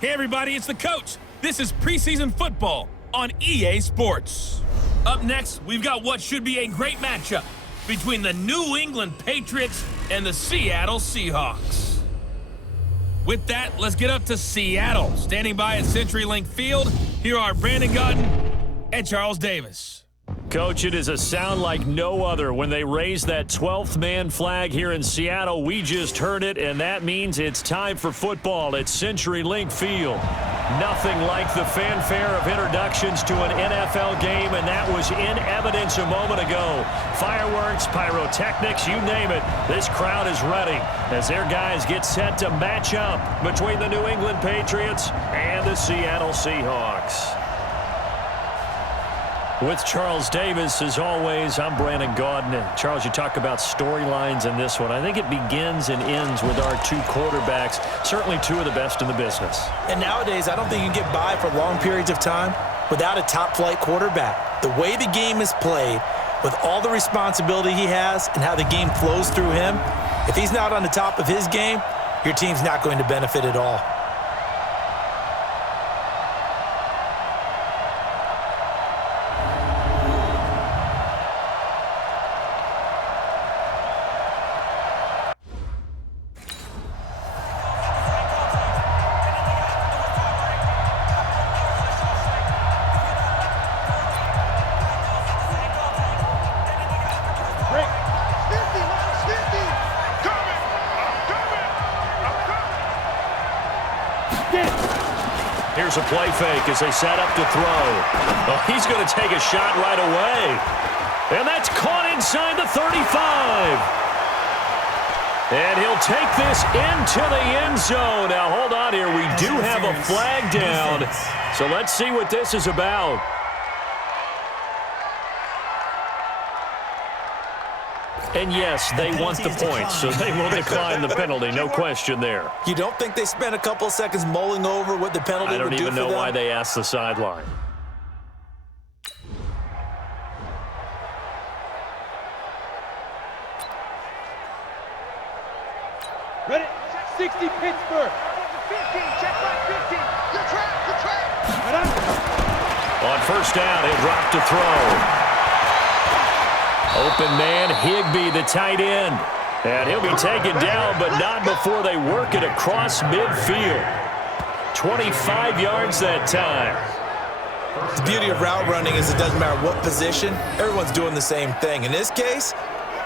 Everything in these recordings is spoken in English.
Hey everybody, it's the coach. This is preseason football on EA Sports. Up next, we've got what should be a great matchup between the New England Patriots and the Seattle Seahawks. With that, let's get up to Seattle. Standing by at CenturyLink Field, here are Brandon Gaudin and Charles Davis. Coach, it is a sound like no other when they raise that 12th man flag here in Seattle. We just heard it, and that means it's time for football at CenturyLink Field. Nothing like the fanfare of introductions to an NFL game, and that was in evidence a moment ago. Fireworks, pyrotechnics, you name it. This crowd is ready as their guys get set to match up between the New England Patriots and the Seattle Seahawks. With Charles Davis, as always, I'm Brandon Gaudin. And Charles, you talk about storylines in this one. I think it begins and ends with our two quarterbacks, certainly two of the best in the business. And nowadays, I don't think you can get by for long periods of time without a top-flight quarterback. The way the game is played, with all the responsibility he has and how the game flows through him, if he's not on the top of his game, your team's not going to benefit at all. Here's a play fake as they set up to throw. Oh, he's going to take a shot right away. And that's caught inside the 35. And he'll take this into the end zone. Now, hold on here. We do have a flag down. So let's see what this is about. And yes, they want the points, so they will decline the penalty, no question there. You don't think they spent a couple of seconds mulling over what the penalty would do for them? I don't even know why they asked the sideline. Ready? 60 Pittsburgh. 15, check back 15. You're trapped. On first down, he'll drop to throw. Open man, Higbee, the tight end. And he'll be taken down, but not before they work it across midfield. 25 yards that time. The beauty of route running is it doesn't matter what position, everyone's doing the same thing. In this case,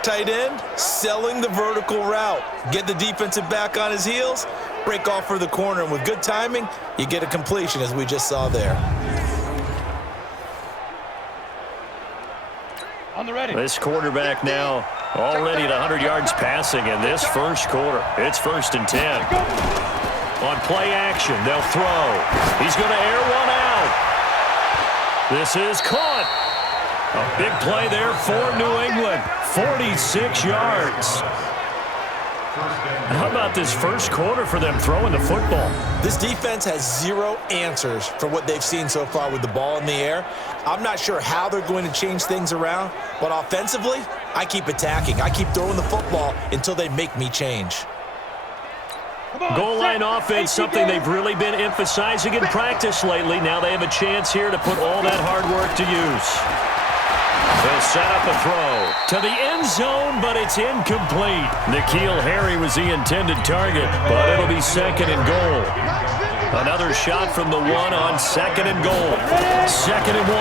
tight end, selling the vertical route. Get the defensive back on his heels, break off for the corner, and with good timing, you get a completion as we just saw there. On the ready. This quarterback now already at 100 yards passing in this first quarter. It's 1st and 10. On play action, they'll throw. He's going to air one out. This is caught. A big play there for New England. 46 yards. How about this first quarter for them throwing the football? This defense has zero answers for what they've seen so far with the ball in the air. I'm not sure how they're going to change things around, but offensively, I keep attacking. I keep throwing the football until they make me change. Goal line offense, something they've really been emphasizing in practice lately. Now they have a chance here to put all that hard work to use. They'll set up a throw to the end zone, but it's incomplete. N'Keal Harry was the intended target, but it'll be 2nd and goal. Another shot from the one on 2nd and goal. 2nd and 1.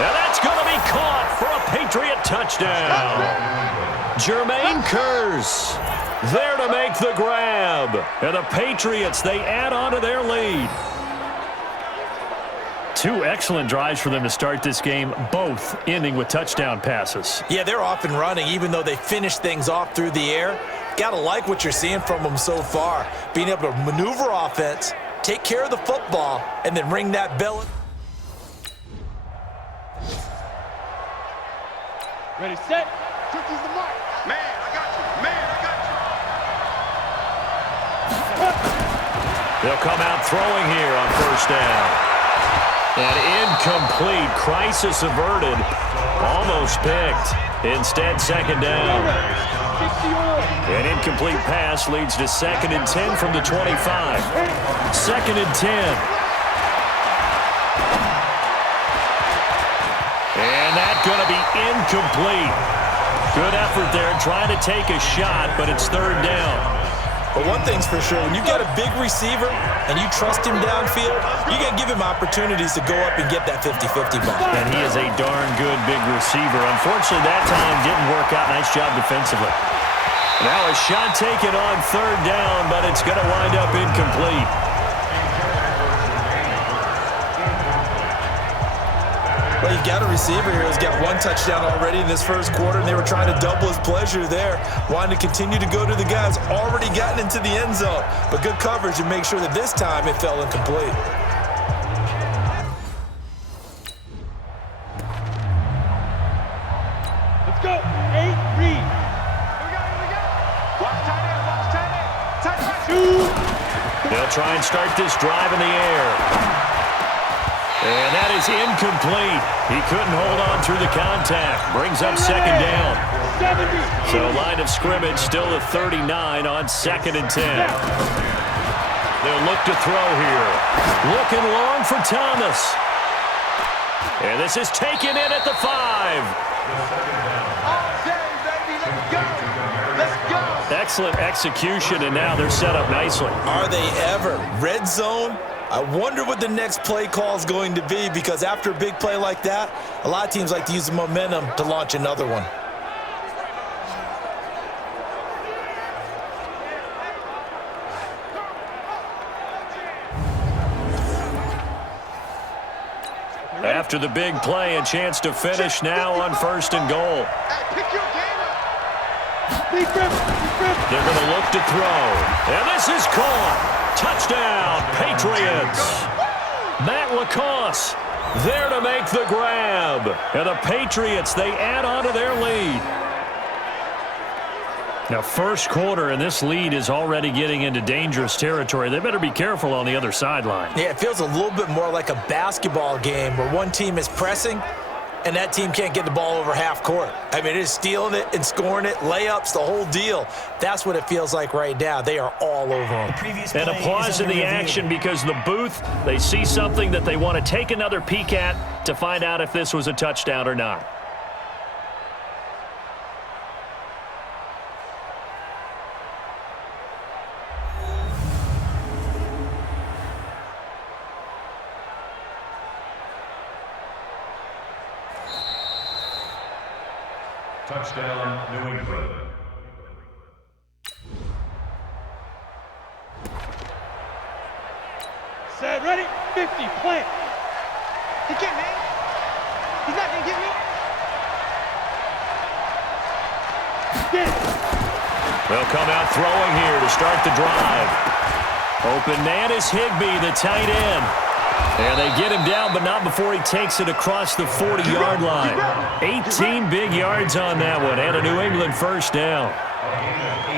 And that's going to be caught for a Patriot touchdown. Jermaine Kearse there to make the grab. And the Patriots, they add on to their lead. Two excellent drives for them to start this game, both ending with touchdown passes. Yeah, they're off and running, even though they finish things off through the air. Got to like what you're seeing from them so far. Being able to maneuver offense, take care of the football, and then ring that bell. Ready, set. Turkey's the mark. Man, I got you. Man, I got you. They'll come out throwing here on first down. And incomplete. Crisis averted. Almost picked. Instead, second down. An incomplete pass leads to 2nd and 10 from the 25. 2nd and 10. And that's going to be incomplete. Good effort there, trying to take a shot, but it's 3rd down. But one thing's for sure, when you've got a big receiver and you trust him downfield, you got to give him opportunities to go up and get that 50-50 ball. And he is a darn good big receiver. Unfortunately, that time didn't work out. Nice job defensively. Now a shot taken on 3rd down, but it's going to wind up incomplete. Well, you've got a receiver here who's got 1 touchdown already in this first quarter, and they were trying to double his pleasure there, wanting to continue to go to the guys already gotten into the end zone. But good coverage and make sure that this time it fell incomplete. Let's go. 8, read. Here we go. Watch tight end, watch tight end. Tight end. 2. They'll try and start this drive in the air. And that is incomplete. He couldn't hold on through the contact. Brings up 2nd down. 70. So line of scrimmage still at 39 on 2nd and 10. They'll look to throw here. Looking long for Thomas. And this is taken in at the 5. All day, baby. Let's go. Let's go. Excellent execution, and now they're set up nicely. Are they ever? Red zone? I wonder what the next play call is going to be, because after a big play like that, a lot of teams like to use the momentum to launch another one. After the big play, a chance to finish now on 1st and goal. Hey, pick your game up. Big rip. They're going to look to throw. And this is caught. Touchdown, Patriots. Matt LaCosse there to make the grab. And the Patriots, they add on to their lead. Now, first quarter, and this lead is already getting into dangerous territory. They better be careful on the other sideline. Yeah, it feels a little bit more like a basketball game where one team is pressing and that team can't get the ball over half court. I mean, it is stealing it and scoring it, layups, the whole deal. That's what it feels like right now. They are all over them. And a pause in the action because the booth, they see something that they want to take another peek at to find out if this was a touchdown or not. Touchdown, New England. Set, ready, 50, plant. He can't, man. He's not going to get me. Get it. They'll come out throwing here to start the drive. Open man is Higbee, the tight end. And they get him down, but not before he takes it across the 40-yard line. 18 big yards on that one, and a New England first down.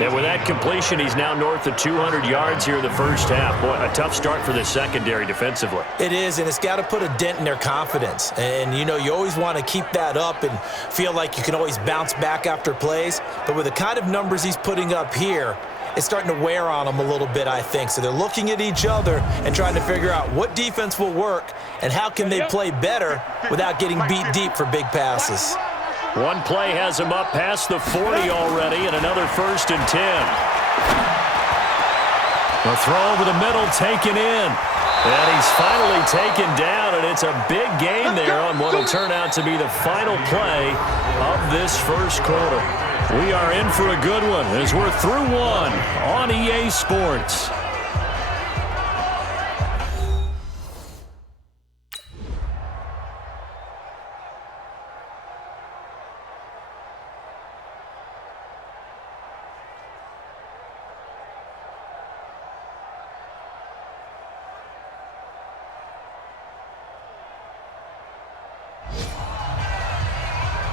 And with that completion, he's now north of 200 yards here in the first half. Boy, a tough start for the secondary defensively. It is, and it's got to put a dent in their confidence. And, you know, you always want to keep that up and feel like you can always bounce back after plays. But with the kind of numbers he's putting up here, it's starting to wear on them a little bit, I think. So they're looking at each other and trying to figure out what defense will work and how can they play better without getting beat deep for big passes. One play has him up past the 40 already, and another 1st and 10. A throw over the middle taken in. And he's finally taken down, and it's a big gain there on what will turn out to be the final play of this first quarter. We are in for a good one as we're through one on EA Sports.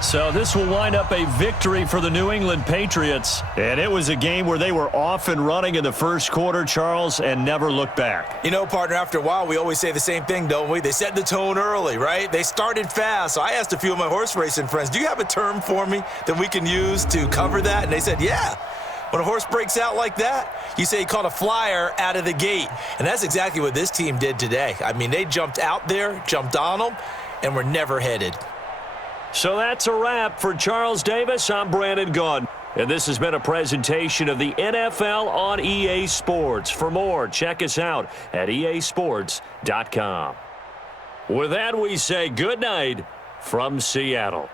So this will wind up a victory for the New England Patriots. And it was a game where they were off and running in the first quarter, Charles, and never looked back. You know, partner, after a while, we always say the same thing, don't we? They set the tone early, right? They started fast. So I asked a few of my horse racing friends, do you have a term for me that we can use to cover that? And they said, yeah. When a horse breaks out like that, you say he caught a flyer out of the gate. And that's exactly what this team did today. I mean, they jumped out there, jumped on them, and were never headed. So that's a wrap for Charles Davis. I'm Brandon Gunn. And this has been a presentation of the NFL on EA Sports. For more, check us out at easports.com. With that, we say good night from Seattle.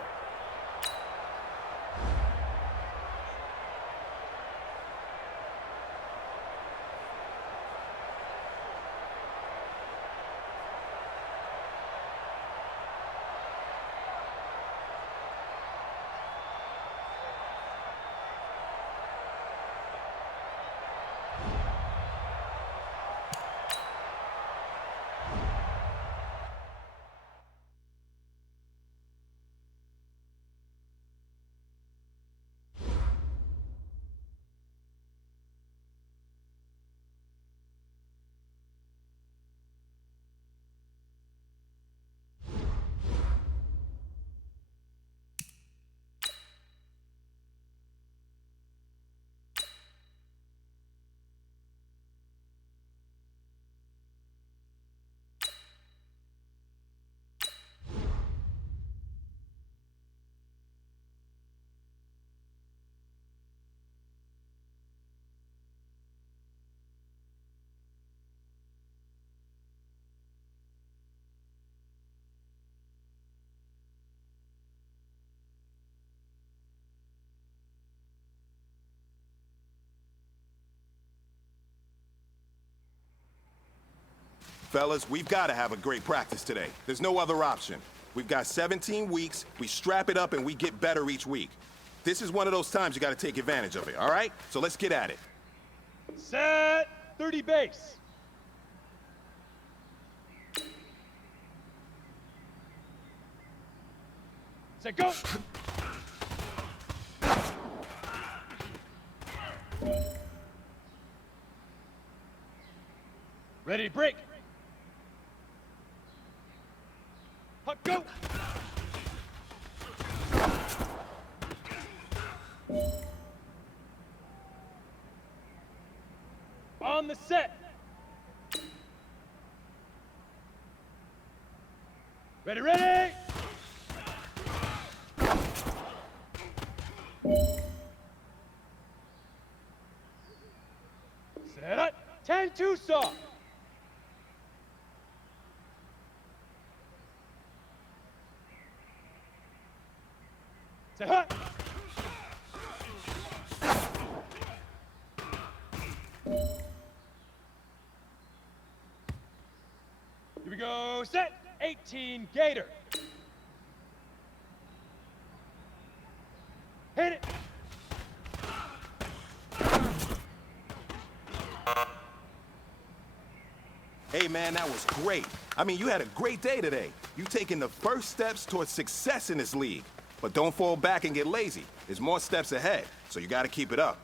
Fellas, we've got to have a great practice today. There's no other option. We've got 17 weeks, we strap it up and we get better each week. This is one of those times you got to take advantage of it, all right? So let's get at it. Set 30 base. Set go. Ready to break. Huck, go. On the set. Ready, ready. Set up. 10-2 soft. Set hut. Here we go. Set. 18 Gator. Hit it. Hey, man, that was great. I mean, you had a great day today. You taking the first steps towards success in this league. But don't fall back and get lazy. There's more steps ahead, so you got to keep it up.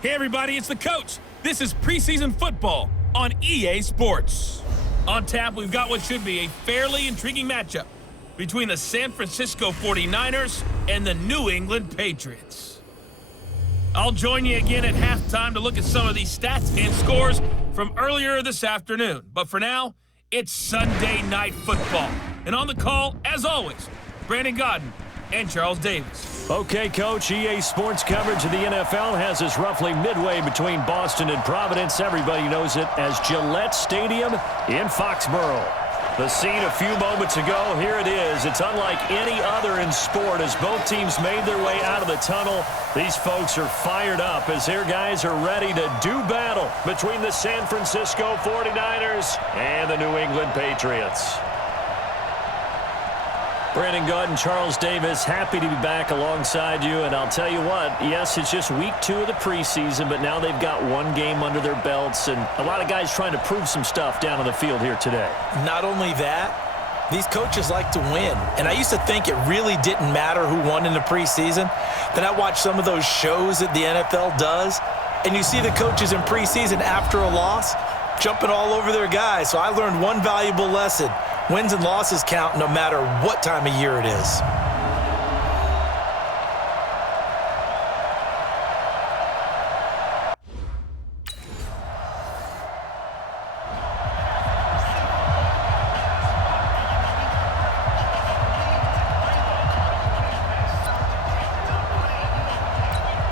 Hey everybody, it's the coach. This is preseason football on EA Sports. On tap, we've got what should be a fairly intriguing matchup between the San Francisco 49ers and the New England Patriots. I'll join you again at halftime to look at some of these stats and scores from earlier this afternoon. But for now, it's Sunday Night Football. And on the call, as always, Brandon Godden and Charles Davis. Okay, Coach, EA Sports coverage of the NFL has us roughly midway between Boston and Providence. Everybody knows it as Gillette Stadium in Foxborough. The scene a few moments ago, here it is. It's unlike any other in sport as both teams made their way out of the tunnel. These folks are fired up as their guys are ready to do battle between the San Francisco 49ers and the New England Patriots. Brandon Godden, Charles Davis, happy to be back alongside you. And I'll tell you what, yes, it's just week 2 of the preseason, but now they've got one game under their belts, and a lot of guys trying to prove some stuff down on the field here today. Not only that, these coaches like to win. And I used to think it really didn't matter who won in the preseason. Then I watched some of those shows that the NFL does, and you see the coaches in preseason after a loss jumping all over their guys. So I learned one valuable lesson. Wins and losses count no matter what time of year it is.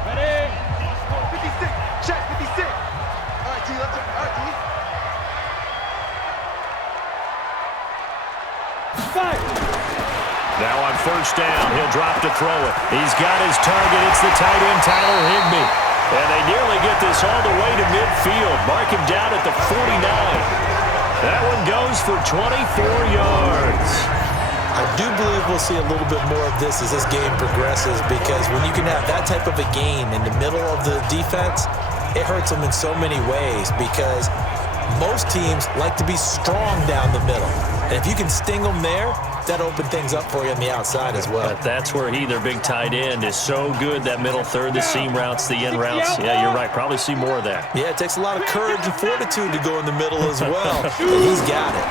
Ready? 56. Check 56. All right, D. Let's go. All right, D. Now on first down, he'll drop to throw it. He's got his target. It's the tight end, Tyler Higbee. And they nearly get this all the way to midfield. Mark him down at the 49. That one goes for 24 yards. I do believe we'll see a little bit more of this as this game progresses, because when you can have that type of a game in the middle of the defense, it hurts them in so many ways, because most teams like to be strong down the middle. And if you can sting them there, that opens things up for you on the outside as well. But that's where their big tight end, is so good. That middle third, the seam routes, the in routes. Yeah, you're right. Probably see more of that. Yeah, it takes a lot of courage and fortitude to go in the middle as well. And he's got it.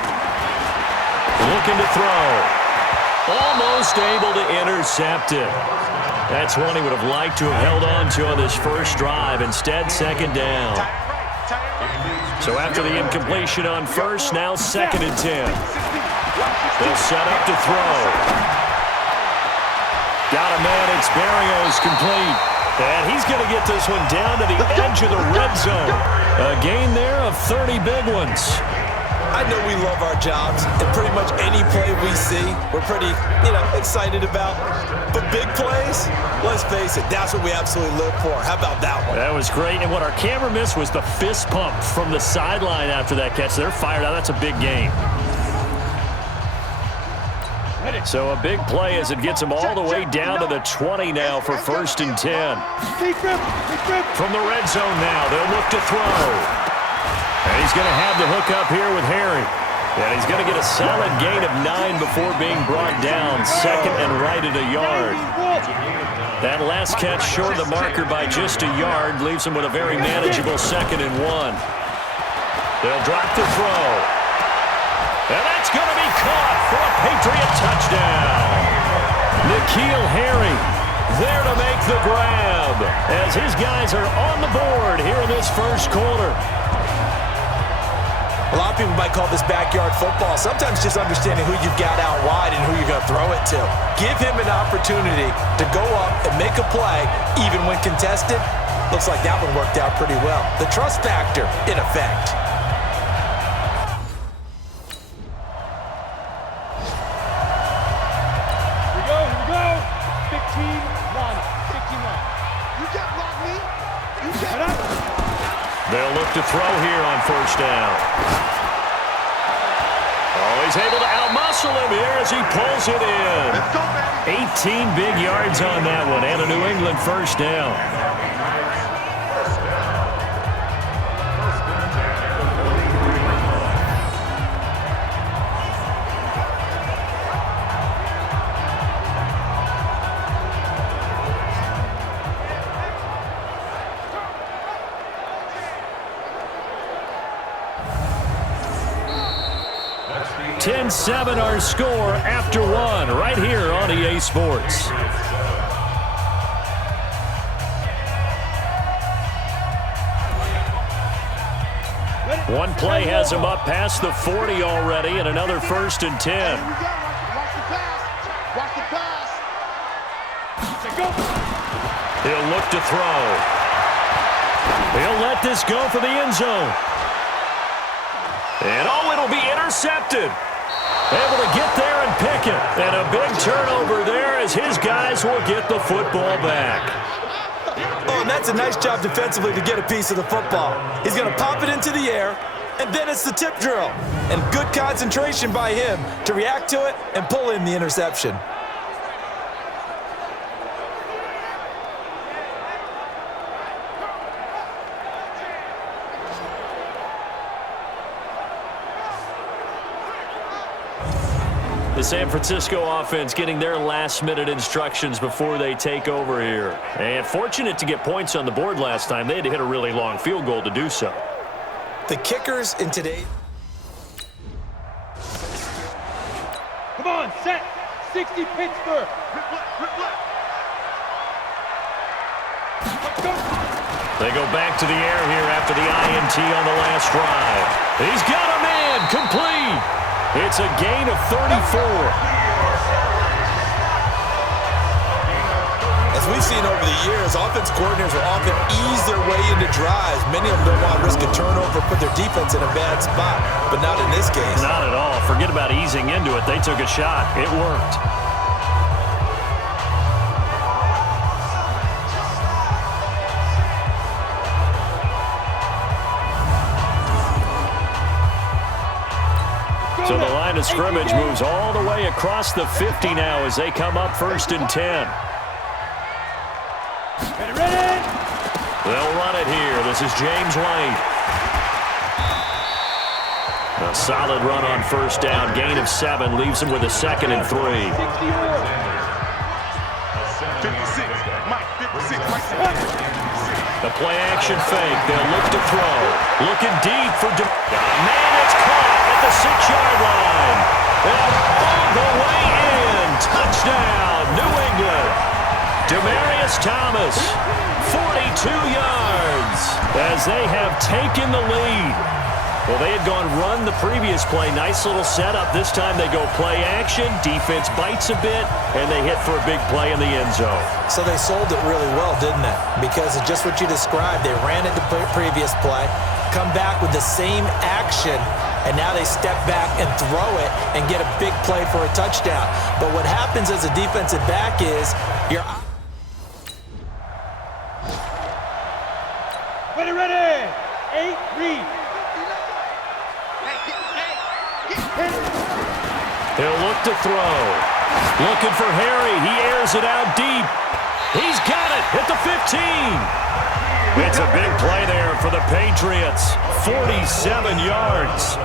Looking to throw. Almost able to intercept it. That's one he would have liked to have held on to on this first drive. Instead, second down. So after the incompletion on first, now 2nd and 10. They'll set up to throw. Got a man, it's Barrios, complete. And he's going to get this one down to the edge of the red zone. A gain there of 30 big ones. I know we love our jobs, and pretty much any play we see, we're pretty, excited about. But big plays, let's face it, that's what we absolutely live for. How about that one? That was great, and what our camera missed was the fist pump from the sideline after that catch. They're fired out. That's a big game. So a big play as it gets them all the way down to the 20 now for 1st and 10. From the red zone now, they'll look to throw. And he's going to have the hook up here with Harry. And he's going to get a solid gain of 9 before being brought down. 2nd and right at a yard. That last catch short of the marker by just a yard leaves him with a very manageable 2nd and 1. They'll drop the throw. And that's going to be caught for a Patriot touchdown. N'Keal Harry there to make the grab as his guys are on the board here in this first quarter. A lot of people might call this backyard football. Sometimes just understanding who you've got out wide and who you're going to throw it to. Give him an opportunity to go up and make a play, even when contested. Looks like that one worked out pretty well. The trust factor in effect. Here we go. 15-1. You can't block me. You can't. They'll look to throw here on first down. Oh, he's able to outmuscle him here as he pulls it in. 18 big yards on that one, and a New England first down. (10-7) our score after 1 right here on EA Sports. One play has him up past the 40 already, and another 1st and 10. Here we go. Watch the pass. Watch the pass. Go. He'll look to throw. He'll let this go for the end zone. And it'll be intercepted. Able to get there and pick it. And a big turnover there as his guys will get the football back. Oh, and that's a nice job defensively to get a piece of the football. He's going to pop it into the air, and then it's the tip drill. And good concentration by him to react to it and pull in the interception. The San Francisco offense getting their last-minute instructions before they take over here. And fortunate to get points on the board last time. They had to hit a really long field goal to do so. The kickers in today. Come on, set. 60 Pittsburgh. Rip left. Go. They go back to the air here after the INT on the last drive. He's got a man complete. It's a gain of 34. As we've seen over the years, offense coordinators will often ease their way into drives. Many of them don't want to risk a turnover, put their defense in a bad spot, but not in this case. Not at all. Forget about easing into it. They took a shot. It worked. So the line of scrimmage moves all the way across the 50 now as they come up 1st and 10. Ready. They'll run it here. This is James White. A solid run on 1st down. Gain of 7 leaves him with a 2nd and 3. 56. Mike, 56. The play action fake. They'll look to throw. Looking deep for man, it's caught at the 6-yard line. And all the way in. Touchdown, New England. Demaryius Thomas, 42 yards as they have taken the lead. Well, they had gone run the previous play. Nice little setup. This time they go play action. Defense bites a bit, and they hit for a big play in the end zone. So they sold it really well, didn't they? Because of just what you described. They ran it the previous play, come back with the same action, and now they step back and throw it and get a big play for a touchdown. But what happens as a defensive back is you're... Ready. 8-3. He'll look to throw. Looking for Harry. He airs it out deep. He's got it at the 15. It's a big play there for the Patriots. 47 yards.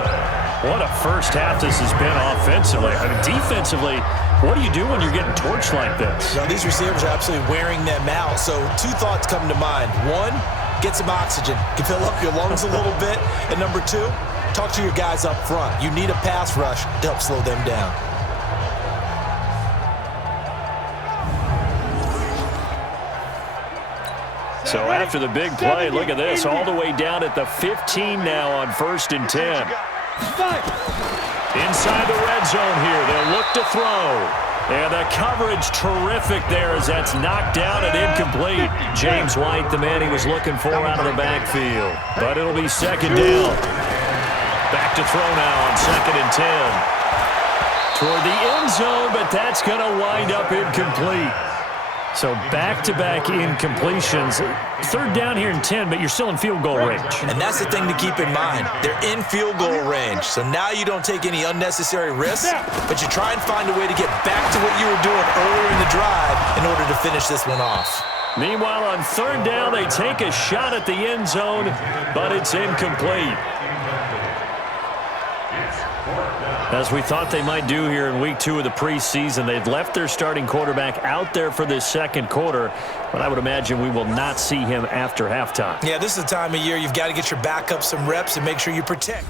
What a first half this has been offensively. I mean, defensively, what do you do when you're getting torched like this? Now, these receivers are absolutely wearing them out. So 2 thoughts come to mind. 1, get some oxygen. You can fill up your lungs a little bit. And number 2, talk to your guys up front. You need a pass rush to help slow them down. So after the big play, look at this, all the way down at the 15 now on 1st and 10. Inside the red zone here, they'll look to throw. And the coverage terrific there as that's knocked down and incomplete. James White, the man he was looking for out of the backfield. But it'll be 2nd down. Back to throw now on 2nd and 10. Toward the end zone, but that's going to wind up incomplete. So back-to-back incompletions. 3rd down here and 10, but you're still in field goal range. And that's the thing to keep in mind. They're in field goal range. So now you don't take any unnecessary risks, but you try and find a way to get back to what you were doing earlier in the drive in order to finish this one off. Meanwhile, on 3rd down, they take a shot at the end zone, but it's incomplete. As we thought they might do here in week 2 of the preseason, they've left their starting quarterback out there for this 2nd quarter, but I would imagine we will not see him after halftime. Yeah, this is the time of year you've got to get your backup some reps and make sure you protect.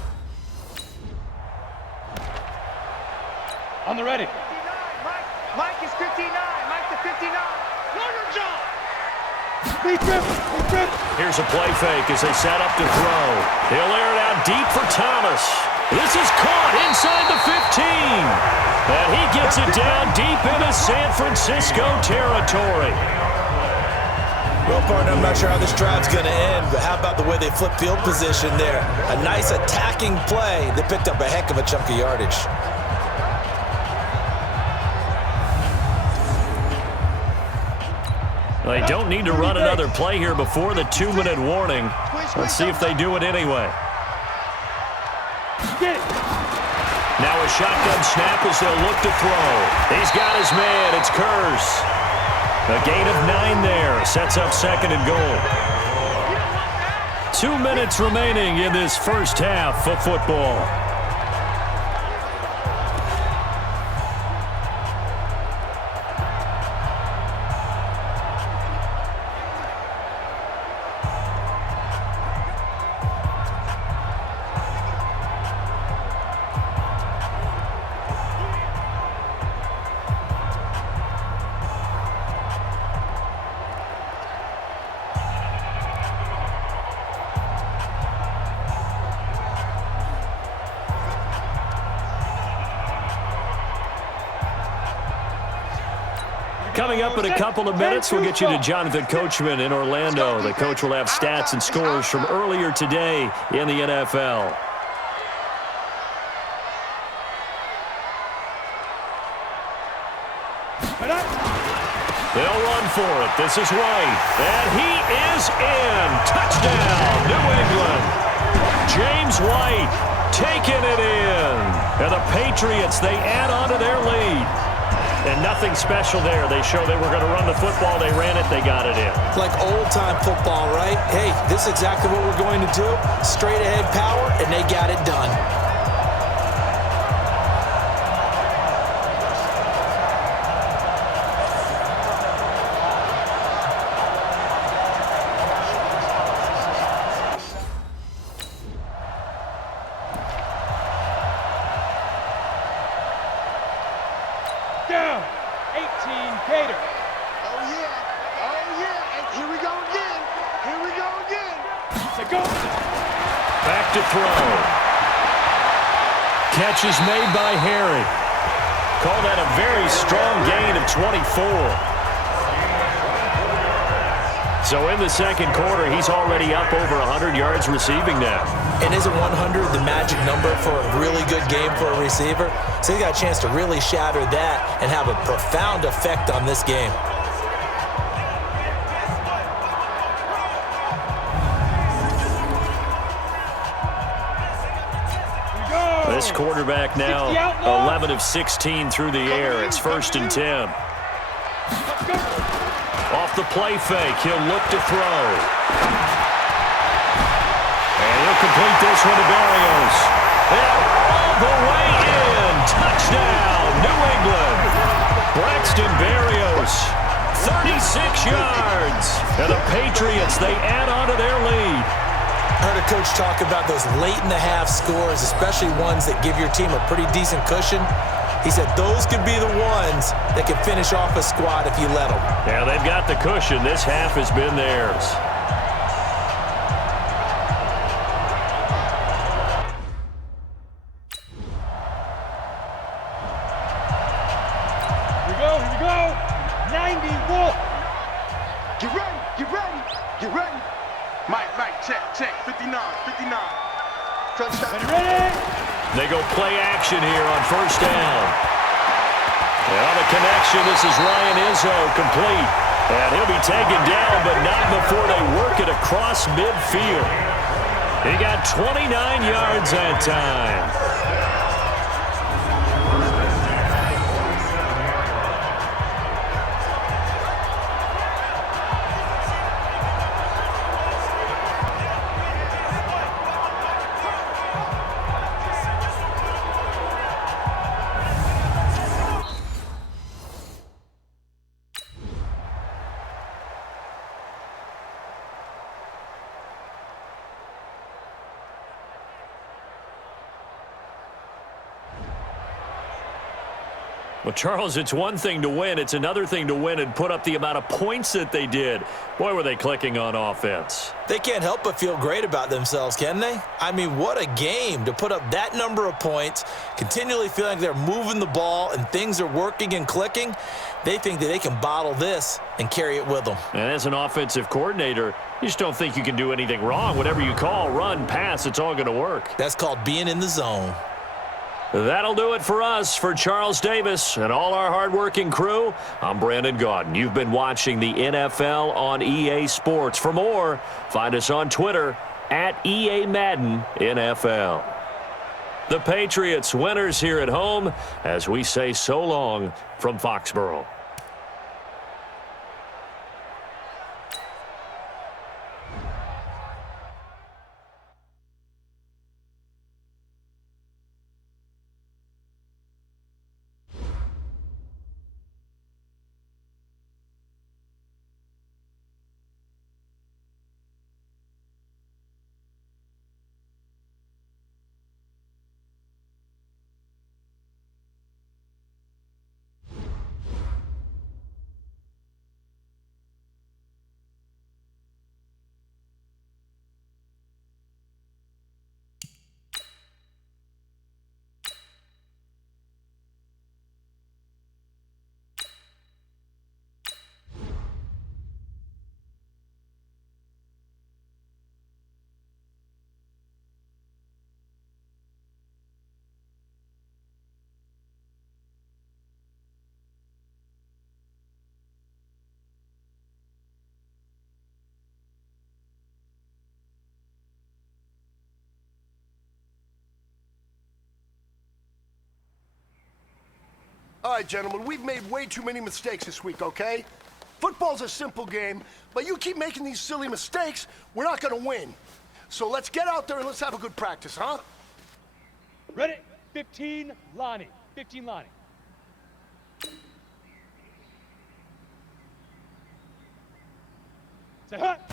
On the ready. Mike is 59. Mike to 59. Warner John. Here's a play fake as they set up to throw. He'll air it out deep for Thomas. This is caught inside the 15. And he gets it down deep into San Francisco territory. Well, partner, I'm not sure how this drive's going to end, but how about the way they flip field position there? A nice attacking play. They picked up a heck of a chunk of yardage. They don't need to run another play here before the 2-minute warning. Let's see if they do it anyway. Now a shotgun snap as they'll look to throw. He's got his man. It's Kurz. A gain of 9 there. Sets up 2nd and goal. 2 minutes remaining in this first half of football. Coming up in a couple of minutes, we'll get you to Jonathan Coachman in Orlando. The coach will have stats and scores from earlier today in the NFL. They'll run for it. This is White. And he is in. Touchdown, New England. James White taking it in. And the Patriots, they add on to their lead. And nothing special there. They show they were going to run the football. They ran it. They got it in. Like old-time football, right? Hey, this is exactly what we're going to do. Straight-ahead power, and they got it done. Down. 18 Gator. Oh, yeah. Oh, yeah. And here we go again. Here we go again. To go. Back to throw. Catch is made by Harry. Call that a very strong gain of 24. So in the second quarter, he's already up over 100 yards receiving now. And isn't 100 the magic number for a really good game for a receiver? So he got a chance to really shatter that and have a profound effect on this game. This quarterback now 11 of 16 through the air. It's 1st and 10. Off the play fake, he'll look to throw. And he'll complete this one to Berrios. And all the way in. Touchdown, New England. Braxton Berrios, 36 yards. And the Patriots, they add on to their lead. I heard a coach talk about those late-in-the-half scores, especially ones that give your team a pretty decent cushion. He said those could be the ones that can finish off a squad if you let them. Yeah, they've got the cushion. This half has been theirs. Here we go. Here we go. 90 Wolf. Get ready. Get ready. Get ready. Mike, check. 59. Touchdown. Ready? They go play action here on 1st down. And on the connection, this is Ryan Izzo complete. And he'll be taken down, but not before they work it across midfield. He got 29 yards that time. Well, Charles, it's one thing to win. It's another thing to win and put up the amount of points that they did. Boy, were they clicking on offense. They can't help but feel great about themselves, can they? I mean, what a game to put up that number of points, continually feeling like they're moving the ball and things are working and clicking. They think that they can bottle this and carry it with them. And as an offensive coordinator, you just don't think you can do anything wrong. Whatever you call, run, pass, it's all going to work. That's called being in the zone. That'll do it for us. For Charles Davis and all our hardworking crew, I'm Brandon Gaudin. You've been watching the NFL on EA Sports. For more, find us on Twitter at EA Madden NFL. The Patriots winners here at home as we say so long from Foxborough. All right, gentlemen, we've made way too many mistakes this week, okay? Football's a simple game, but you keep making these silly mistakes, we're not gonna win. So let's get out there and let's have a good practice, huh? Ready? 15, Lonnie. 15, Lonnie. Say hut.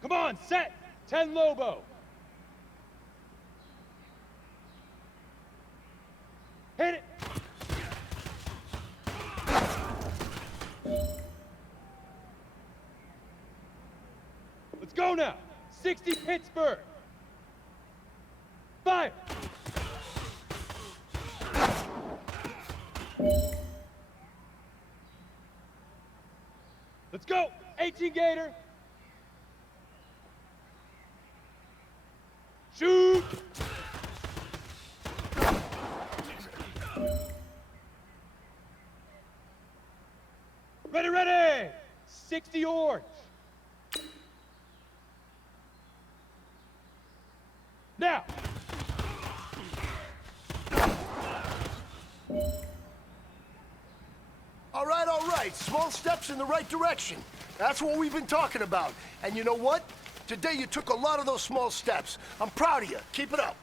Come on, set. 10 Lobo. Hit it. Let's go now. 60 Pittsburgh. Fire. Let's go. 18 Gator. Shoot! Ready, ready! 60 Orange. Now! All right. Small steps in the right direction. That's what we've been talking about. And you know what? Today you took a lot of those small steps. I'm proud of you. Keep it up.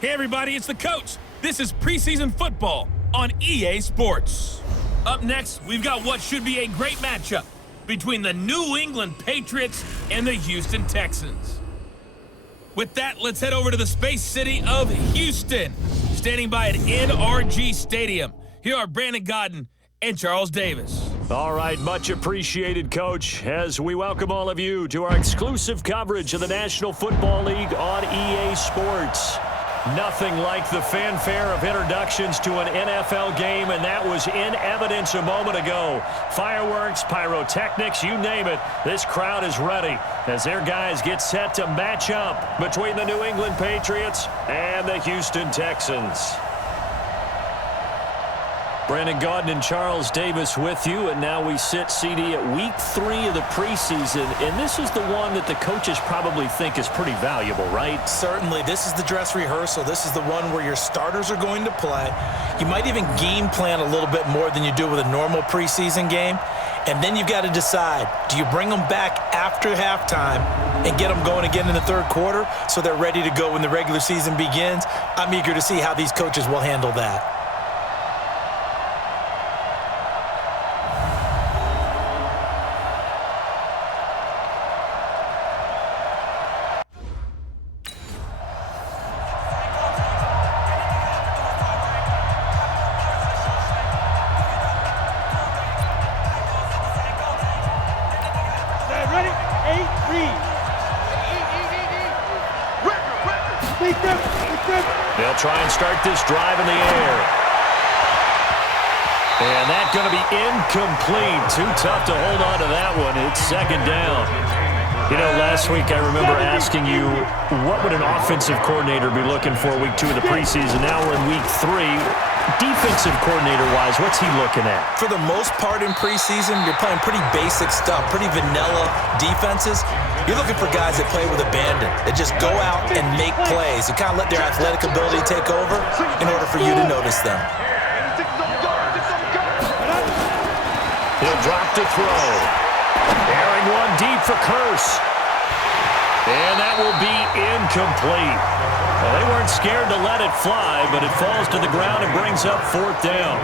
Hey everybody, it's the coach. This is preseason football on EA Sports. Up next, we've got what should be a great matchup between the New England Patriots and the Houston Texans. With that, let's head over to the space city of Houston. Standing by at NRG Stadium, here are Brandon Gaudin and Charles Davis. All right, much appreciated, Coach, as we welcome all of you to our exclusive coverage of the National Football League on EA Sports. Nothing like the fanfare of introductions to an NFL game, and that was in evidence a moment ago. Fireworks, pyrotechnics, you name it. This crowd is ready as their guys get set to match up between the New England Patriots and the Houston Texans. Brandon Gaudin and Charles Davis with you, and now we sit, CD, at week 3 of the preseason, and this is the one that the coaches probably think is pretty valuable, right? Certainly. This is the dress rehearsal. This is the one where your starters are going to play. You might even game plan a little bit more than you do with a normal preseason game, and then you've got to decide, do you bring them back after halftime and get them going again in the third quarter so they're ready to go when the regular season begins? I'm eager to see how these coaches will handle that. They'll try and start this drive in the air. And that's going to be incomplete. Too tough to hold on to that one. It's second down. You know, last week I remember asking you, what would an offensive coordinator be looking for week 2 of the preseason? Now we're in week 3. Defensive coordinator-wise, what's he looking at? For the most part in preseason, you're playing pretty basic stuff, pretty vanilla defenses. You're looking for guys that play with abandon, that just go out and make plays. You kind of let their athletic ability take over in order for you to notice them. He'll drop to throw. Airing one deep for Curse. And that will be incomplete. Well, they weren't scared to let it fly, but it falls to the ground and brings up fourth down.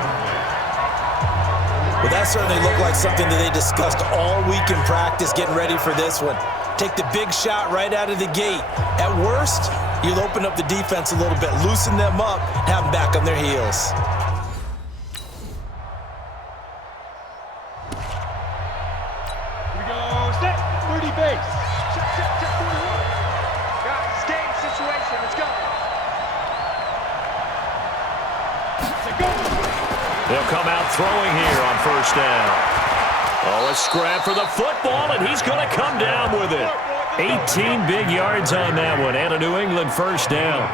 Well, that certainly looked like something that they discussed all week in practice getting ready for this one. Take the big shot right out of the gate. At worst, you'll open up the defense a little bit, loosen them up, and have them back on their heels. Here we go, set, 30 base. Check 41. Guys, game situation, let's go. They'll come out throwing here on first down. Oh, a scrap for the football, and he's going to come down with it. 18 big yards on that one, and a New England first down.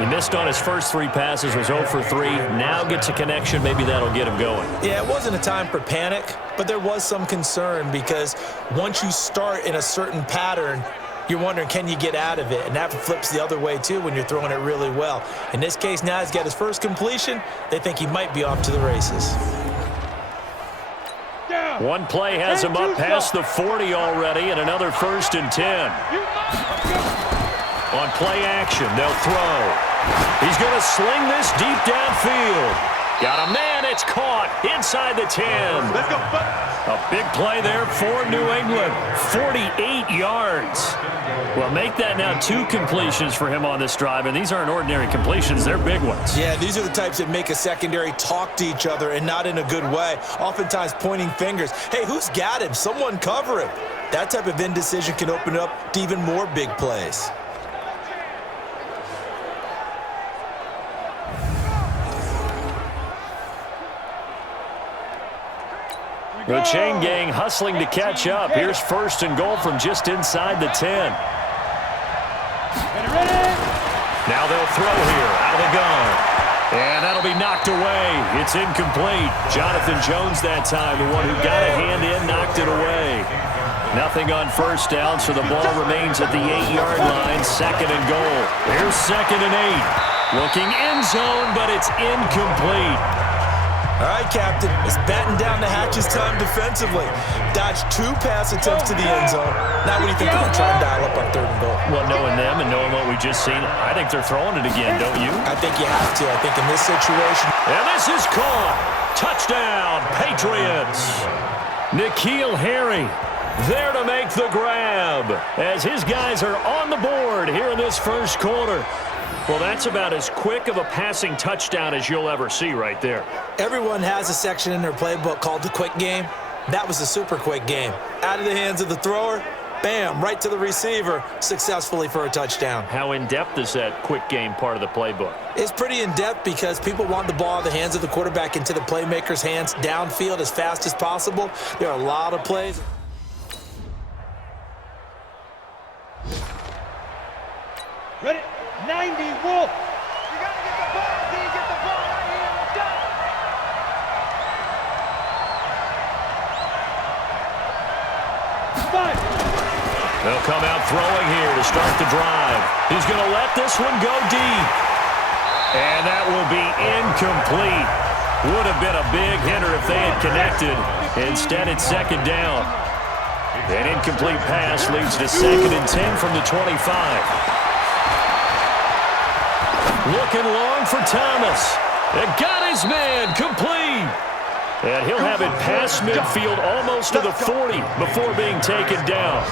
He missed on his first 3 passes, was 0 for 3. Now gets a connection. Maybe that'll get him going. Yeah, it wasn't a time for panic, but there was some concern because once you start in a certain pattern, you're wondering, can you get out of it? And that flips the other way, too, when you're throwing it really well. In this case, now he's got his first completion. They think he might be off to the races. One play has him up past the 40 already, and another 1st and 10. On play action, they'll throw. He's going to sling this deep downfield. Got a man, it's caught inside the 10. Let's go. A big play there for New England, 48 yards. Well, make that now 2 completions for him on this drive, and these aren't ordinary completions. They're big ones. Yeah, these are the types that make a secondary talk to each other and not in a good way, oftentimes pointing fingers. Hey, who's got him? Someone cover him. That type of indecision can open up to even more big plays. The chain gang hustling to catch up. Here's 1st and goal from just inside the 10. Now they'll throw here out of the gun. And that'll be knocked away. It's incomplete. Jonathan Jones that time, the one who got a hand in, knocked it away. Nothing on first down, so the ball remains at the 8-yard line. 2nd and goal. Here's 2nd and 8. Looking end zone, but it's incomplete. All right, Captain, it's batten down the hatches time defensively. Dodged 2 pass attempts to the end zone. Now what do you think they're going to try and dial up on 3rd and goal? Well, knowing them and knowing what we just seen, I think they're throwing it again, don't you? I think you have to. I think in this situation. And this is caught. Touchdown, Patriots. N'Keal Harry there to make the grab as his guys are on the board here in this first quarter. Well, that's about as quick of a passing touchdown as you'll ever see right there. Everyone has a section in their playbook called the quick game. That was the super quick game. Out of the hands of the thrower, Bam, right to the receiver, successfully for a touchdown. How in-depth is that quick game part of the playbook? It's pretty in-depth because people want the ball in the hands of the quarterback into the playmaker's hands downfield as fast as possible. There are a lot of plays. Ready? 90, Wolf. You gotta get the ball, D. Get the ball right here. Let's go. Five. They'll come out throwing here to start the drive. He's going to let this one go deep. And that will be incomplete. Would have been a big hitter if they had connected. Instead, it's second down. An incomplete pass leads to 2nd and 10 from the 25. Looking long for Thomas. And got his man complete. And he'll have it past midfield almost to the 40 before being taken down.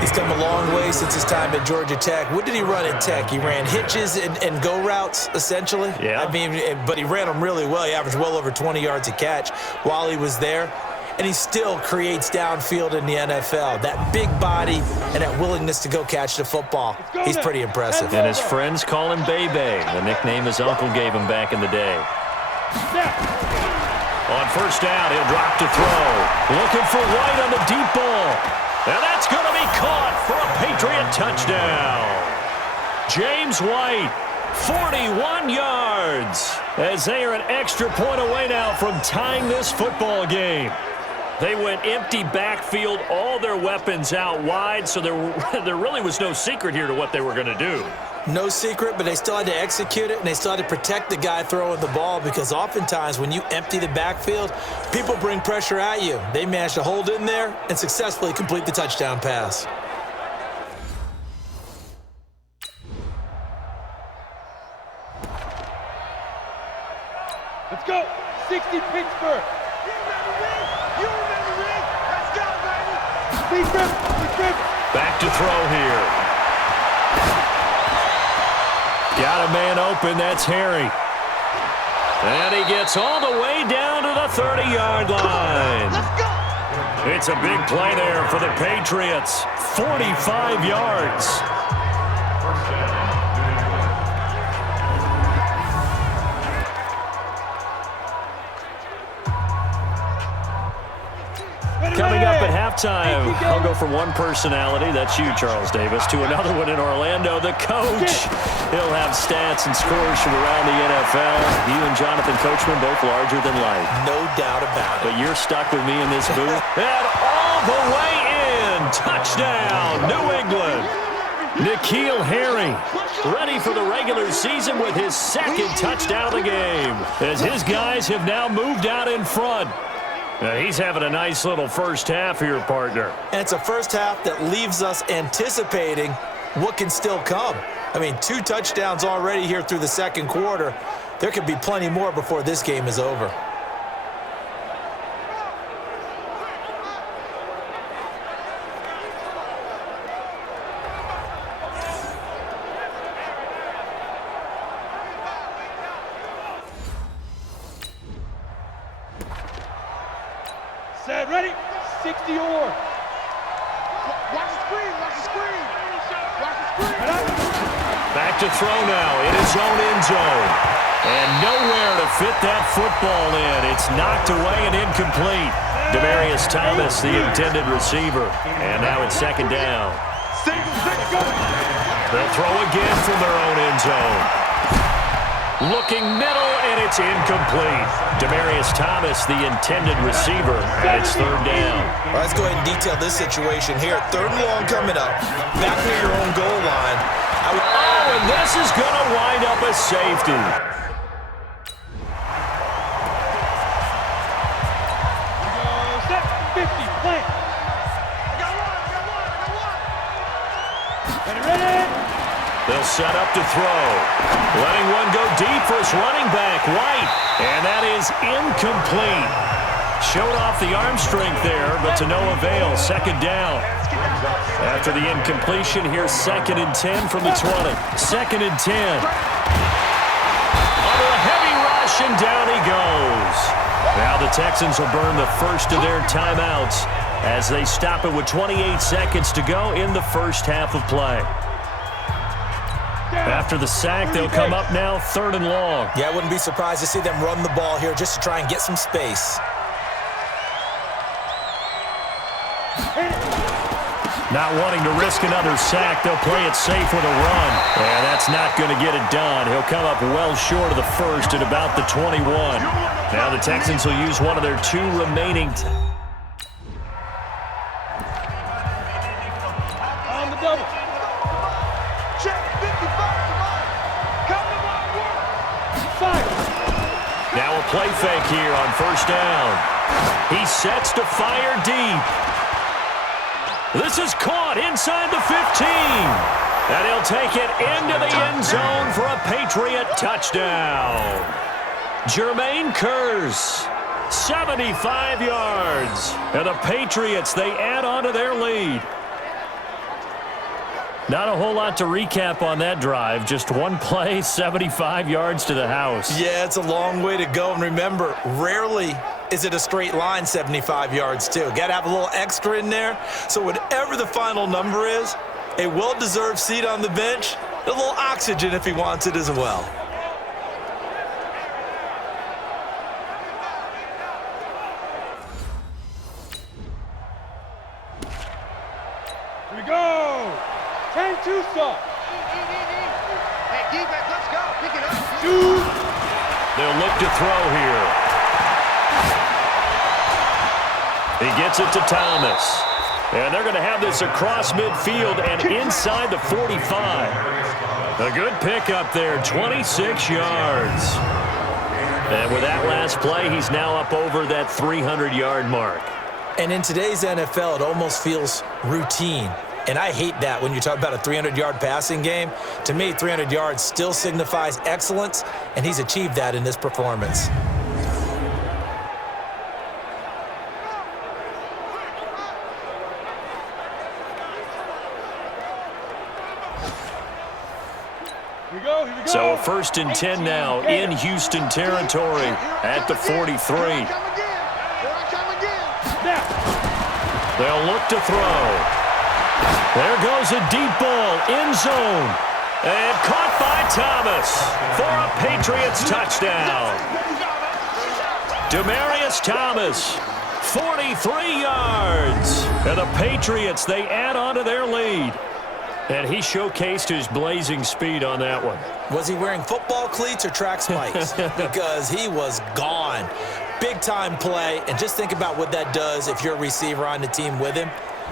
He's come a long way since his time at Georgia Tech. What did he run at Tech? He ran hitches and go routes, essentially. Yeah. I mean, but he ran them really well. He averaged well over 20 yards a catch while he was there. And he still creates downfield in the NFL. That big body and that willingness to go catch the football. He's pretty impressive. And his friends call him Bebe, the nickname his uncle gave him back in the day. On first down, he'll drop to throw. Looking for White on the deep ball. And that's going to be caught for a Patriot touchdown. James White, 41 yards, as they are an extra point away now from tying this football game. They went empty backfield, all their weapons out wide, so there really was no secret here to what they were going to do. No secret, but they still had to execute it, and they still had to protect the guy throwing the ball because oftentimes when you empty the backfield, people bring pressure at you. They managed to hold in there and successfully complete the touchdown pass. Let's go. 60 Pittsburgh. You remember me? Let's go, baby. Speed grip. Back to throw here. Got a man open, that's Harry. And he gets all the way down to the 30-yard line. Let's go. It's a big play there for the Patriots. 45 yards. First down, New England. Coming up at halftime, I'll go from one personality, that's you, Charles Davis, to another one in Orlando, the coach. He'll have stats and scores from around the NFL. You and Jonathan Coachman both larger than life. No doubt about it. But you're stuck with me in this booth. And all the way in. Touchdown, New England. N'Keal Harry, ready for the regular season with his 2nd touchdown of the game, as his guys have now moved out in front. He's having a nice little first half here, partner. And it's a first half that leaves us anticipating what can still come. I mean, 2 touchdowns already here through the second quarter. There could be plenty more before this game is over. Set, ready? 60 or. Watch the screen. Watch the screen. Watch the screen. Back to throw now in his own end zone. And nowhere to fit that football in. It's knocked away and incomplete. Demaryius Thomas, the intended receiver. And now it's 2nd down. They'll throw again from their own end zone. Looking middle, and it's incomplete. Demaryius Thomas, the intended receiver, and it's 3rd down. All right, let's go ahead and detail this situation here. 3rd and long coming up. Back near your own goal line. Oh, and this is going to wind up a safety. Set, 50, plant. Ready? They'll set up to throw. Letting one go deep for his running back, White. And that is incomplete. Showed off the arm strength there, but to no avail. 2nd down. After the incompletion, here's 2nd and 10 from the 20. 2nd and 10. Under a heavy rush, and down he goes. Now the Texans will burn the first of their timeouts. as they stop it with 28 seconds to go in the first half of play. After the sack, they'll come up now 3rd and long. Yeah, I wouldn't be surprised to see them run the ball here just to try and get some space. Not wanting to risk another sack, they'll play it safe with a run. And that's not going to get it done. He'll come up well short of the first at about the 21. Now the Texans will use one of their 2 remaining. On the double. Check 55, come on. Come to my work. Fire. Now a play fake here on 1st down. He sets to fire deep. This is caught inside the 15. And he'll take it into the end zone for a Patriot touchdown. Jermaine Kearse, 75 yards. And the Patriots, they add on to their lead. Not a whole lot to recap on that drive. Just one play, 75 yards to the house. Yeah, it's a long way to go. And remember, rarely is it a straight line 75 yards, too. Got to have a little extra in there. So whatever the final number is, a well-deserved seat on the bench, a little oxygen if he wants it as well. Here we go. 10-2 stop. Hey, defense, let's go. Pick it up. They'll look to throw here. He gets it to Thomas. And they're going to have this across midfield and inside the 45. A good pickup there, 26 yards. And with that last play, he's now up over that 300-yard mark. And in today's NFL, it almost feels routine. And I hate that when you talk about a 300-yard passing game. To me, 300 yards still signifies excellence, and he's achieved that in this performance. So a 1st and 10 now in Houston territory at the 43. They'll look to throw. There goes a deep ball, end zone. And caught by Thomas for a Patriots touchdown. Demaryius Thomas, 43 yards. And the Patriots, they add on to their lead. And he showcased his blazing speed on that one. Was he wearing football cleats or track spikes? Because he was gone. Big-time play, and just think about what that does if you're a receiver on the team with him.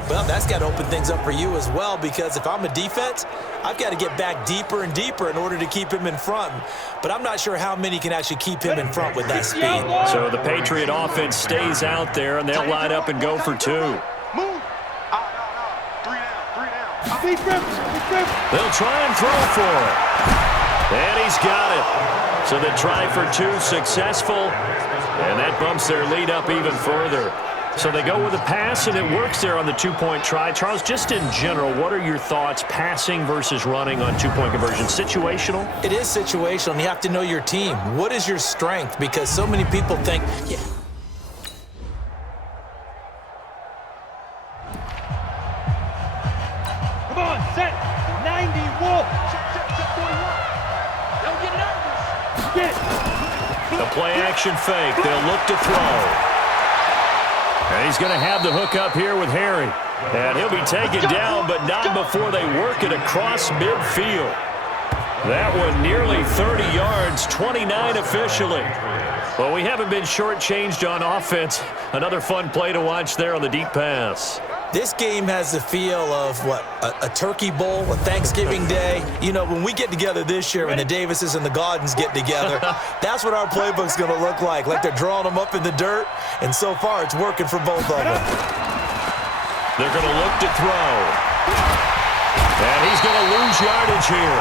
Well, that's got to open things up for you as well, because if I'm a defense, I've got to get back deeper and deeper in order to keep him in front. But I'm not sure how many can actually keep him in front with that speed. So the Patriot offense stays out there, and they'll line up and go for 2. Move. Three down. They'll try and throw for it. And he's got it. So the try for 2 successful, and that bumps their lead up even further. So they go with a pass, and it works there on the 2-point try. Charles, just in general, what are your thoughts passing versus running on 2-point conversion? Situational? It is situational, and you have to know your team. What is your strength? Because so many people think, yeah. Come on, set. 90 wolf. Check 41. Don't get nervous. Get. The play action fake. They'll look to throw. And he's going to have the hook up here with Harry. And he'll be taken down, but not before they work it across midfield. That one nearly 30 yards, 29 officially. Well, we haven't been shortchanged on offense. Another fun play to watch there on the deep pass. This game has the feel of, what, a turkey bowl, a Thanksgiving day. You know, when we get together this year, when the Davises and the Gaudens get together, that's what our playbook's going to look like they're drawing them up in the dirt, and so far it's working for both of them. They're going to look to throw. And he's going to lose yardage here,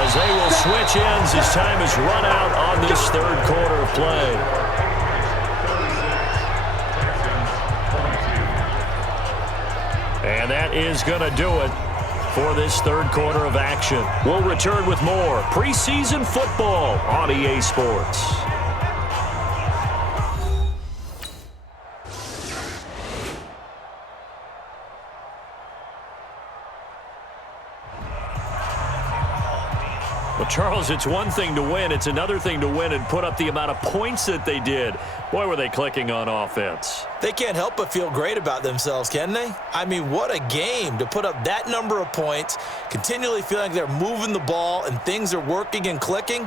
as they will switch ends as time is run out on this 3rd quarter of play. And that is going to do it for this 3rd quarter of action. We'll return with more preseason football on EA Sports. Charles, it's one thing to win. It's another thing to win and put up the amount of points that they did. Boy, were they clicking on offense. They can't help but feel great about themselves, can they? I mean, what a game to put up that number of points, continually feeling like they're moving the ball and things are working and clicking.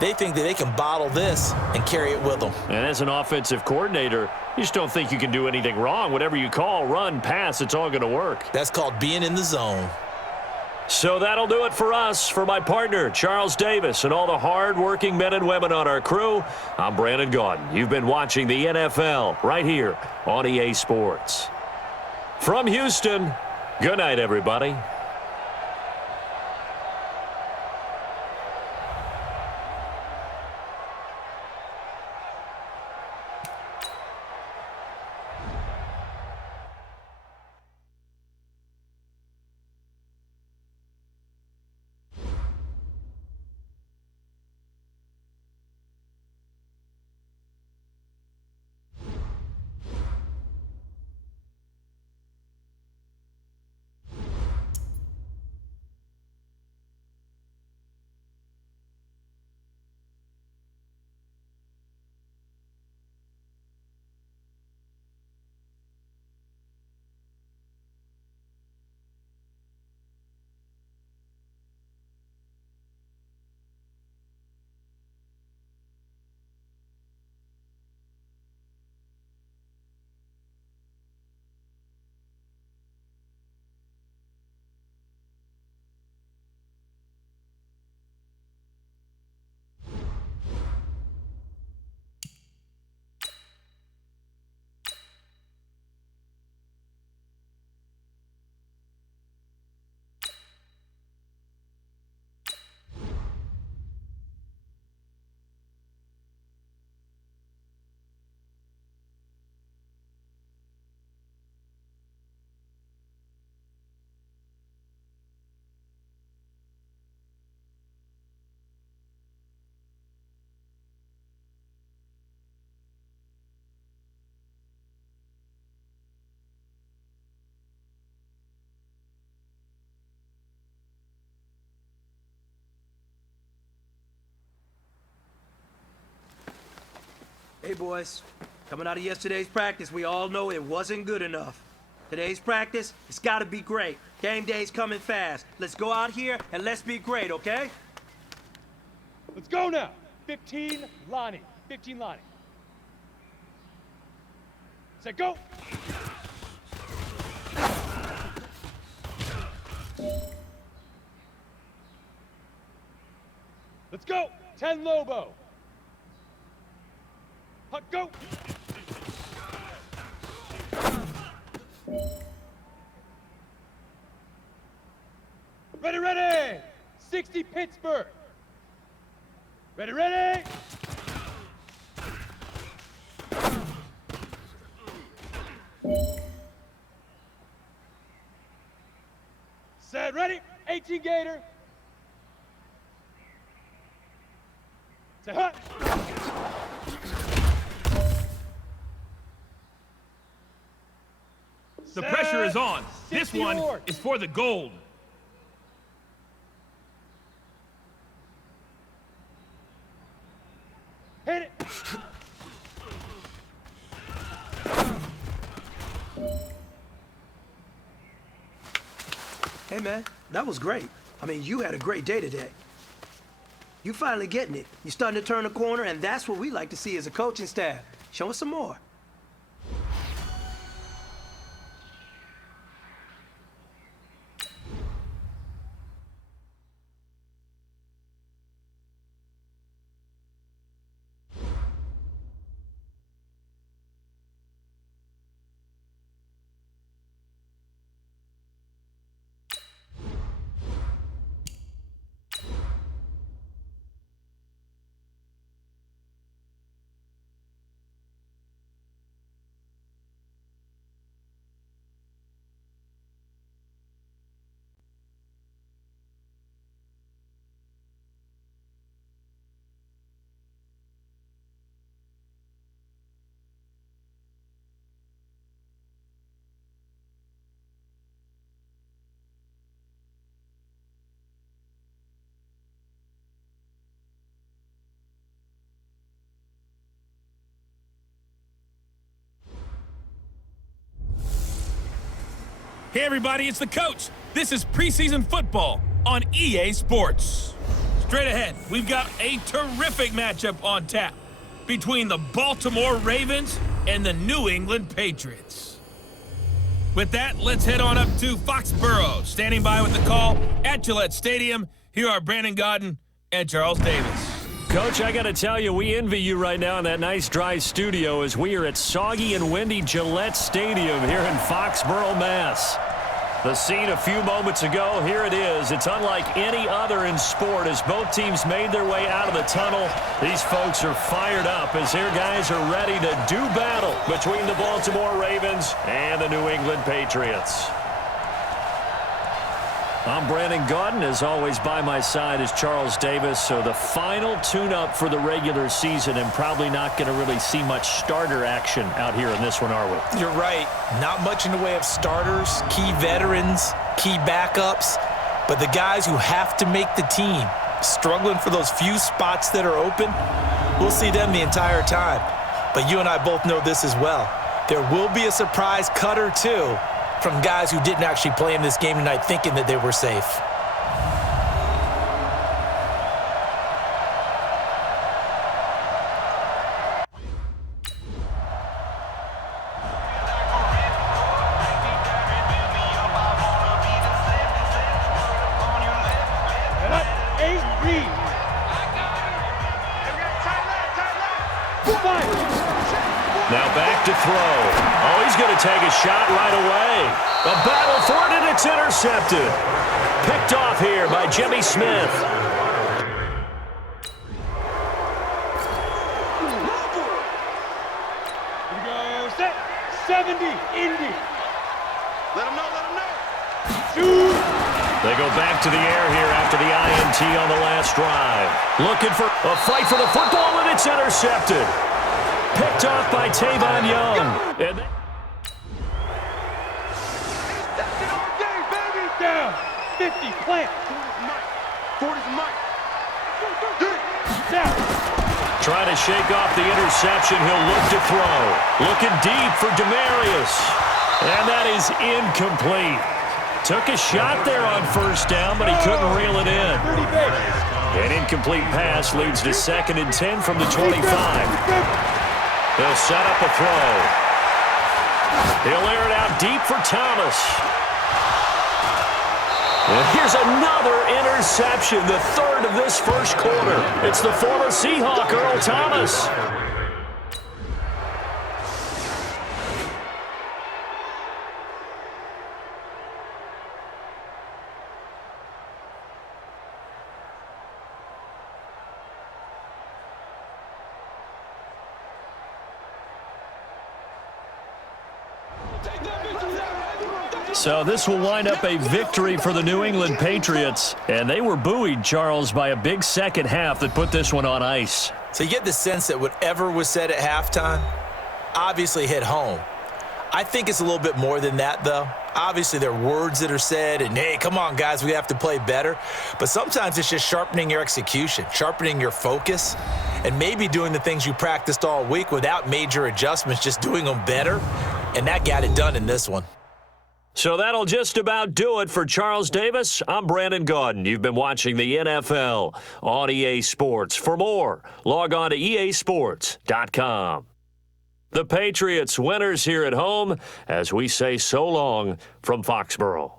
They think that they can bottle this and carry it with them. And as an offensive coordinator, you just don't think you can do anything wrong. Whatever you call, run, pass, it's all going to work. That's called being in the zone. So that'll do it for us. For my partner, Charles Davis, and all the hard-working men and women on our crew, I'm Brandon Gaudin. You've been watching the NFL right here on EA Sports. From Houston, good night, everybody. Hey, boys. Coming out of yesterday's practice, we all know it wasn't good enough. Today's practice, it's got to be great. Game day's coming fast. Let's go out here and let's be great, okay? Let's go now. 15, Lonnie. 15, Lonnie. Set, go. Let's go. 10, Lobo. Hut, go. Ready, ready. 60, Pittsburgh. Ready, ready. Set, ready. 18, Gator. Set, hut. The pressure is on. This one is for the gold. Hit it. Hey, man, that was great. I mean, you had a great day today. You finally getting it. You're starting to turn the corner, and that's what we like to see as a coaching staff. Show us some more. Hey everybody, it's the coach. This is preseason football on EA Sports. Straight ahead, we've got a terrific matchup on tap between the Baltimore Ravens and the New England Patriots. With that, let's head on up to Foxborough. Standing by with the call at Gillette Stadium, here are Brandon Gaudin and Charles Davis. Coach, I got to tell you, we envy you right now in that nice dry studio as we are at soggy and windy Gillette Stadium here in Foxborough, Mass. The scene a few moments ago, here it is. It's unlike any other in sport as both teams made their way out of the tunnel. These folks are fired up as their guys are ready to do battle between the Baltimore Ravens and the New England Patriots. I'm Brandon Gaudin. As always, by my side is Charles Davis. So the final tune-up for the regular season, and probably not going to really see much starter action out here in this one, are we? You're right. Not much in the way of starters, key veterans, key backups, but the guys who have to make the team, struggling for those few spots that are open, we'll see them the entire time. But you and I both know this as well. There will be a surprise cut or two from guys who didn't actually play in this game tonight thinking that they were safe. Now back to throw. Oh, he's going to take a shot right away. A battle for it, and it's intercepted. Picked off here by Jimmy Smith. Here we go, set, 70, Indy. Let him know, let him know. Shoot. They go back to the air here after the INT on the last drive. Looking for a fight for the football, and it's intercepted. Picked off by Tavon Young. And Down, 50, plant. 40's Mike. Down. trying to shake off the interception. He'll look to throw. Looking deep for Demarius. And that is incomplete. Took a shot there on first down, but he couldn't reel it in. An incomplete pass leads to 2nd and 10 from the 25. He'll set up a throw. He'll air it out deep for Thomas. And here's another interception, the 3rd of this first quarter. It's the former Seahawk, Earl Thomas. So this will wind up a victory for the New England Patriots. And they were buoyed, Charles, by a big second half that put this one on ice. So you get the sense that whatever was said at halftime obviously hit home. I think it's a little bit more than that, though. Obviously, there are words that are said, and, hey, come on, guys, we have to play better. But sometimes it's just sharpening your execution, sharpening your focus, and maybe doing the things you practiced all week without major adjustments, just doing them better. And that got it done in this one. So that'll just about do it for Charles Davis. I'm Brandon Gaudin. You've been watching the NFL on EA Sports. For more, log on to easports.com. The Patriots winners here at home as we say so long from Foxborough.